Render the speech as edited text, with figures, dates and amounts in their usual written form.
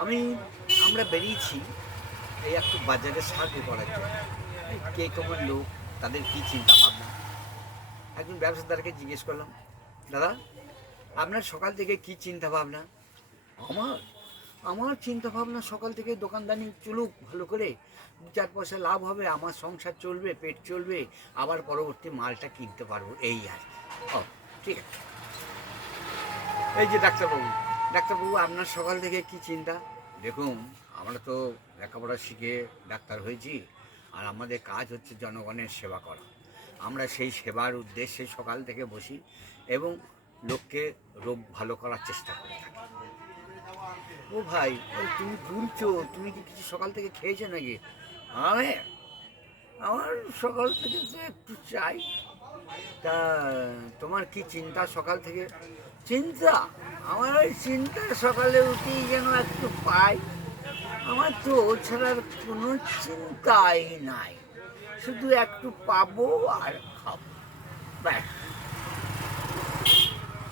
আমি আমরা বেরিয়েছি এই একটু বাজারে সাহায্য করার জন্য। কে কেমন লোক, তাদের কী চিন্তা ভাবনা। একজন ব্যবসাদারকে জিজ্ঞেস করলাম, দাদা আপনার সকাল থেকে কী চিন্তা ভাবনা? আমার আমার চিন্তা ভাবনা সকাল থেকে দোকানদানি চলুক ভালো করে, দু চার পয়সা লাভ হবে, আমার সংসার চলবে, পেট চলবে, আবার পরবর্তী মালটা কিনতে পারবো, এই আর কি। ও, ঠিক আছে। এই যে ডাক্তারবাবু আপনার সকাল থেকে কি চিন্তা? দেখুন, আমরা তো লেখাপড়া শিখে ডাক্তার হয়েছি, আর আমাদের কাজ হচ্ছে জনগণের সেবা করা। আমরা সেই সেবার উদ্দেশ্যে সকাল থেকে বসি এবং লোককে রোগ ভালো করার চেষ্টা করে থাকি। ও ভাই, ওই তুমি তুলছো, তুমি কি কিছু সকাল থেকে খেয়েছো নাকি? আমি আমার সকাল থেকে তো একটু চাই। তা তোমার কি চিন্তা সকাল থেকে? চিন্তা? আমার ওই চিন্তা সকালে উঠেই যেন একটু পাই। আমার তো ও ছাড়া আর কোনো চিন্তাই নাই, শুধু একটু পাবো আর খাবো।